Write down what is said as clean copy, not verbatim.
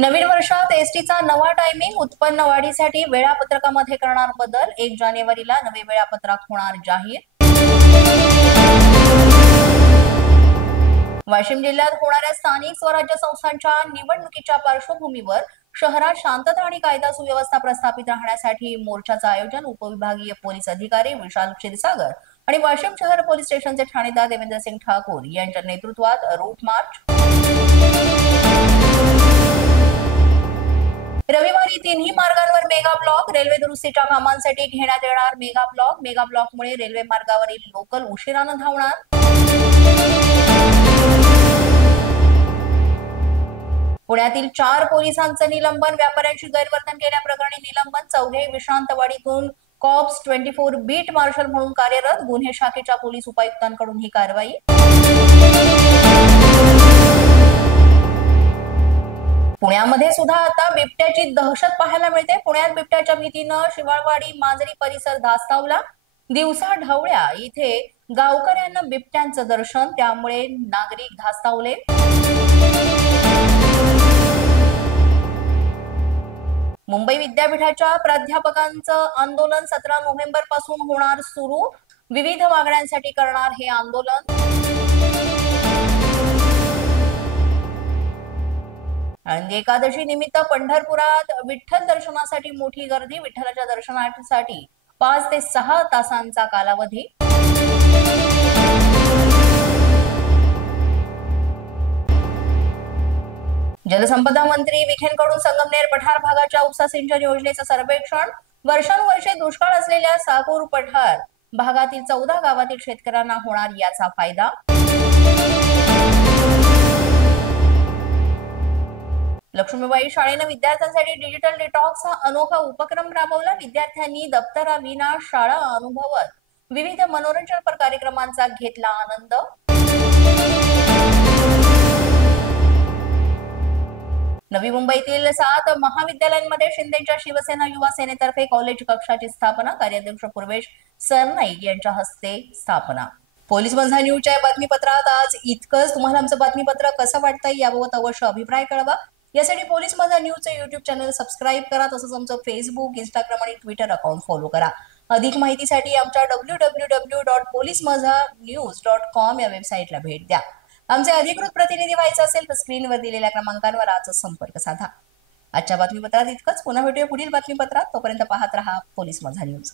नवीन वर्षात एसटीचा नवा टायमिंग उत्पन्न वाढीसाठी वेळापत्रकामध्ये करणार बदल। 1 जानेवारीला नवे वेळापत्रक होणार जाहीर। वाशिम जिल्ह्यात होणाऱ्या स्थानिक स्वराज्य संस्थांच्या निवडणुकीच्या पार्श्वभूमीवर शहरात शांतता आणि कायदा सुव्यवस्था प्रस्थापित राहण्यासाठी मोर्चाचं आयोजन। उपविभागीय पोलीस अधिकारी विशाल क्षीरसागर आणि वाशिम शहर पोलीस स्टेशनचे ठाणेदार देवेंद्र सिंग ठाकूर यांच्या नेतृत्वात रूट मार्च। रविवारी तिन्ही मार्गांवर मेगा ब्लॉक। रेल्वे दुरुस्तीच्या कामांसाठी घेण्यात येणार मेगा ब्लॉक। मेगा ब्लॉकमुळे रेल्वे मार्गावरील लोकल उशिराने धावणार। पुण्यातील 4 पोलिसांचं निलंबन। व्यापाऱ्यांशी गैरवर्तन केल्याप्रकरणी निलंबन। चौघे विश्रांतवाडीतून कॉप्स 24 बीट मार्शल म्हणून कार्यरत। गुन्हे शाखेच्या पोलीस उपायुक्तांकडून ही कारवाई। पुण्यामध्ये सुद्धा आता बिबट्याची दहशत पाहायला मिळते। पुण्यात बिबट्याच्या भीतीनं शिवाळवाडी मांजरी परिसर धास्तावला। दिवसा ढवळ्या इथे गावकऱ्यांना बिबट्यांचं दर्शन, त्यामुळे नागरिक धास्तावले। मुंबई विद्यापीठाच्या प्राध्यापकांचं आंदोलन 17 नोव्हेंबर पासून होणार सुरू। विविध मागण्यांसाठी करणार हे आंदोलन। आणि एकादशी निमित्त पंढरपुरात विठ्ठल दर्शनासाठी मोठी गर्दी। विठ्ठलाच्या दर्शनासाठी 5 ते 6 तासांचा कालावधी। जलसंपदा मंत्री विखेंकडून संगमनेर पठार भागाच्या उपसा सिंचन योजनेचं सर्वेक्षण। वर्षानुवर्षे दुष्काळ असलेल्या साकूर पठार भागातील 14 गावातील शेतकऱ्यांना होणार याचा फायदा। लक्ष्मीबाई शाळेने विद्यार्थ्यांसाठी डिजिटल डिटॉक्स हा अनोखा उपक्रम राबवला। विद्यार्थ्यांनी दप्तराविना शाळा अनुभवत विविध मनोरंजनपर कार्यक्रमांचा घेतला आनंद। नवी मुंबईतील 7 महाविद्यालयांमध्ये शिंदेच्या शिवसेना युवा सेनेतर्फे कॉलेज कक्षाची स्थापना। कार्याध्यक्ष पूर्वेश सरनाईक यांच्या हस्ते स्थापना। पोलीस माझा न्यूजच्या बातमीपत्रात आज इतकंच। तुम्हाला आमचं बातमीपत्र कसं वाटतंय याबाबत अवश्य अभिप्राय कळवा। यासाठी पोलीस माझा न्यूजचे YouTube चॅनल सबस्क्राईब करा। तसंच आमचं फेसबुक, इंस्टाग्राम आणि ट्विटर अकाउंट फॉलो करा। अधिक माहितीसाठी आमच्या www.policemazhanews.com या वेबसाईटला भेट द्या। आमचे अधिकृत प्रतिनिधी व्हायचे असेल तर स्क्रीनवर दिलेल्या क्रमांकांवर आजच संपर्क साधा। आजच्या बातमीपत्रात इतकंच। पुन्हा भेटूया पुढील बातमीपत्रात। तोपर्यंत पाहत रहा पोलीस माझा न्यूज।